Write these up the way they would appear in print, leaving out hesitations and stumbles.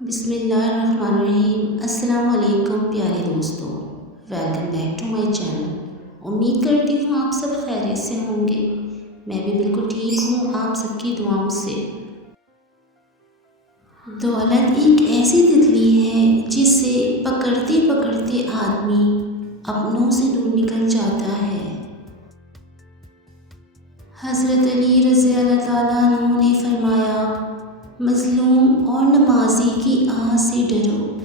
بسم اللہ الرحمن الرحیم۔ السلام علیکم پیارے دوستوں، welcome back to my channel. امید کرتی ہوں آپ سب خیریت سے ہوں گے۔ میں بھی بالکل ٹھیک ہوں آپ سب کی دعاؤں سے۔ دولت ایک ایسی تتلی ہے جسے پکڑتے پکڑتے آدمی اپنوں سے دور نکل جاتا ہے۔ حضرت علی رضی اللہ تعالیٰ عنہ نے فرمایا، مظلوم اور نمازی کی آہ سے ڈرو،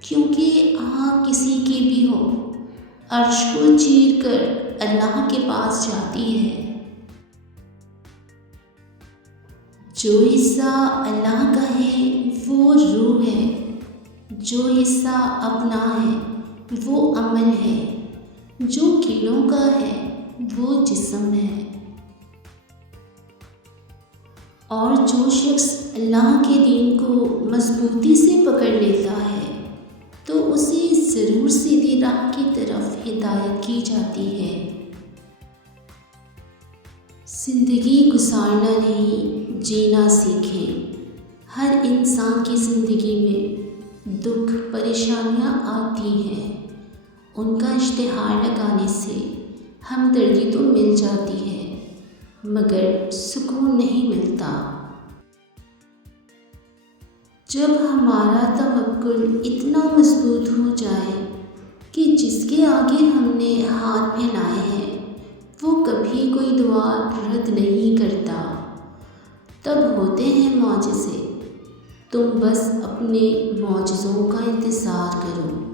کیونکہ آہ کسی کی بھی ہو عرش کو چیر کر اللہ کے پاس جاتی ہے۔ جو حصہ اللہ کا ہے وہ روح ہے، جو حصہ اپنا ہے وہ عمل ہے، جو کیڑوں کا ہے وہ جسم ہے۔ اور جو شخص اللہ کے دین کو مضبوطی سے پکڑ لیتا ہے تو اسے ضرور سیدھی راہ کی طرف ہدایت کی جاتی ہے۔ زندگی گزارنا نہیں، جینا سیکھیں۔ ہر انسان کی زندگی میں دکھ پریشانیاں آتی ہیں، ان کا اشتہار لگانے سے ہمدردی تو مل جاتی ہے مگر سکون نہیں ملتا۔ جب ہمارا توکل اتنا مضبوط ہو جائے کہ جس کے آگے ہم نے ہاتھ پھیلائے ہیں وہ کبھی کوئی دعا رد نہیں کرتا، تب ہوتے ہیں معجزے۔ تم بس اپنے معجزوں کا انتظار کرو۔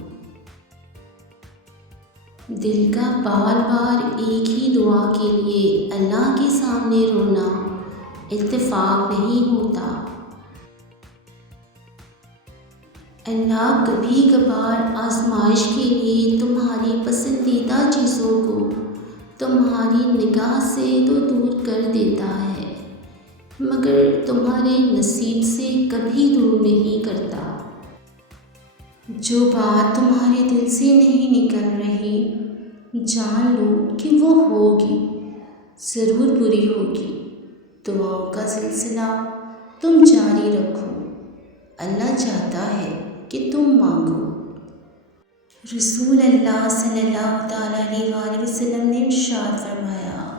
دل کا بار بار ایک ہی دعا کے لیے اللہ کے سامنے رونا اتفاق نہیں ہوتا۔ اللہ کبھی کبھار آزمائش کے لیے تمہاری پسندیدہ چیزوں کو تمہاری نگاہ سے تو دور کر دیتا ہے مگر تمہارے نصیب سے کبھی دور نہیں کرتا۔ جو بات تمہارے دل سے نہیں نکل رہی جان لو کہ وہ ہوگی، ضرور پوری ہوگی۔ دعاؤں کا سلسلہ تم جاری رکھو، اللہ چاہتا ہے کہ تم مانگو۔ رسول اللہ صلی اللہ تعالیٰ علیہ وآلہ وسلم نے ارشاد فرمایا،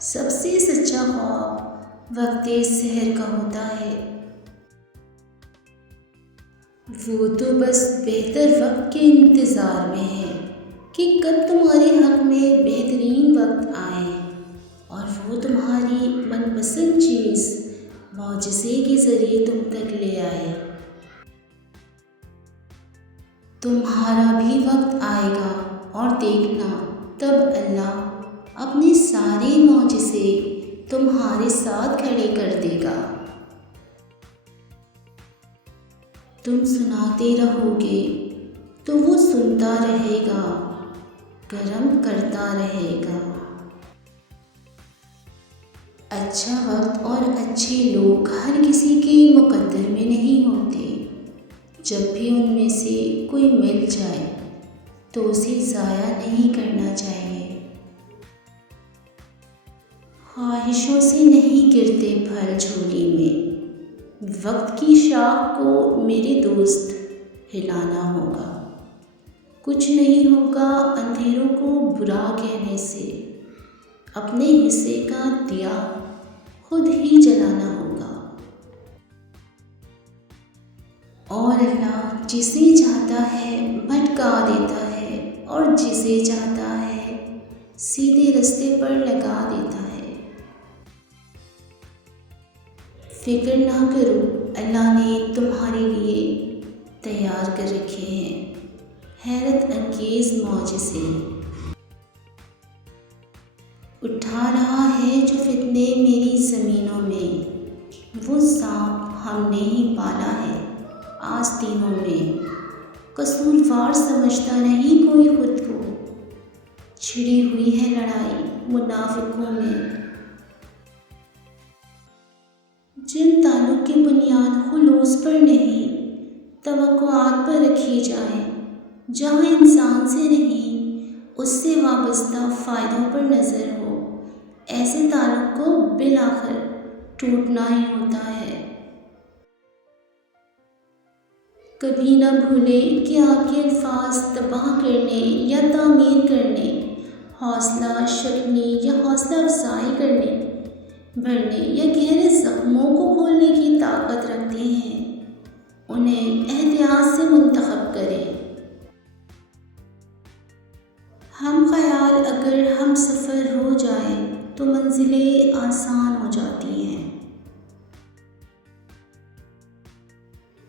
سب سے سچا خواب وقت سحر کا ہوتا ہے۔ وہ تو بس بہتر وقت کے انتظار میں ہے کہ کب تمہارے حق میں بہترین وقت آئے اور وہ تمہاری من پسند چیز معجزے کے ذریعے تم تک لے آئے۔ تمہارا بھی وقت آئے گا اور دیکھنا تب اللہ اپنے سارے معجزے تمہارے ساتھ کھڑے کر دے گا۔ تم سناتے رہو گے تو وہ سنتا رہے گا، کرم کرتا رہے گا۔ اچھا وقت اور اچھے لوگ ہر کسی کے مقدر میں نہیں ہوتے۔ جب بھی ان میں سے کوئی مل جائے تو اسے ضائع نہیں کرنا چاہیے۔ خواہشوں سے نہیں گرتے پھل جھولی میں، وقت کی شاخ کو میرے دوست ہلانا ہوگا۔ کچھ نہیں ہوگا اندھیروں کو برا کہنے سے، اپنے حصے کا دیا خود ہی جلانا ہوگا۔ اور اللہ جسے چاہتا ہے بھٹکا دیتا ہے اور جسے چاہتا ہے سیدھے رستے پر لگا دیتا ہے۔ فکر نہ کرو، اللہ نے تمہارے لیے تیار کر رکھے ہیں حیرت انگیز معجزے۔ اٹھا رہا ہے جو فتنے میری زمینوں میں، وہ سانپ ہم نے ہی پالا ہے آستینوں میں۔ قصوروار سمجھتا نہیں کوئی خود کو، چھڑی ہوئی ہے لڑائی منافقوں میں۔ جن تعلق کی بنیاد خلوص پر نہیں توقعات پر رکھی جائے، جہاں انسان سے نہیں اس سے وابستہ فائدوں پر نظر ہو، ایسے تعلق کو بالآخر ٹوٹنا ہی ہوتا ہے۔ کبھی نہ بھولیں کہ آپ کے الفاظ تباہ کرنے یا تعمیر کرنے، حوصلہ شکنی یا حوصلہ افزائی کرنے، بھرنے یا گہرے زخموں کو کھولنے کی طاقت رکھتے ہیں۔ انہیں احتیاط سے منتخب کریں۔ ہم خیال اگر ہم سفر ہو جائے تو منزلیں آسان ہو جاتی ہیں۔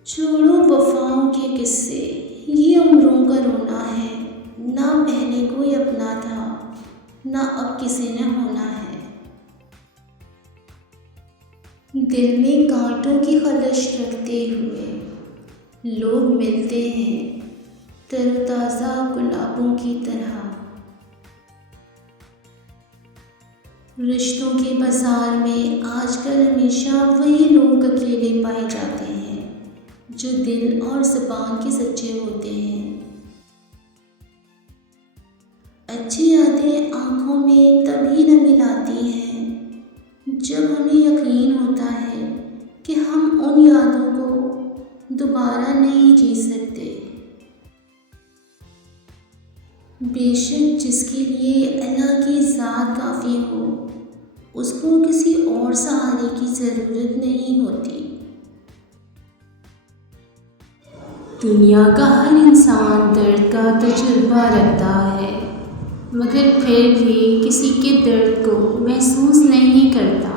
چھوڑو وفاؤں کے قصے، یہ عمروں کا رونا ہے، نہ پہلے کوئی اپنا تھا، نہ اب کسی نے ہونا ہے۔ دل میں کانٹوں کی خلش رکھتے ہوئے لوگ ملتے ہیں تر و تازہ گلابوں کی طرح۔ رشتوں کے بازار میں آج کل ہمیشہ وہی لوگ اکیلے پائے جاتے ہیں جو دل اور زبان کے سچے ہوتے ہیں۔ اچھی یادیں آنکھوں میں تبھی نمی لاتی ہیں جب ہمیں یقین ہوتا ہے کہ ہم ان یادوں کو دوبارہ نہیں جی سکتے۔ بے شک جس کے لیے اللہ کی ذات کافی ہو، اس کو کسی اور سہارے کی ضرورت نہیں ہوتی۔ دنیا کا ہر انسان درد کا تجربہ رکھتا ہے، مگر پھر بھی کسی کے درد کو محسوس نہیں کرتا۔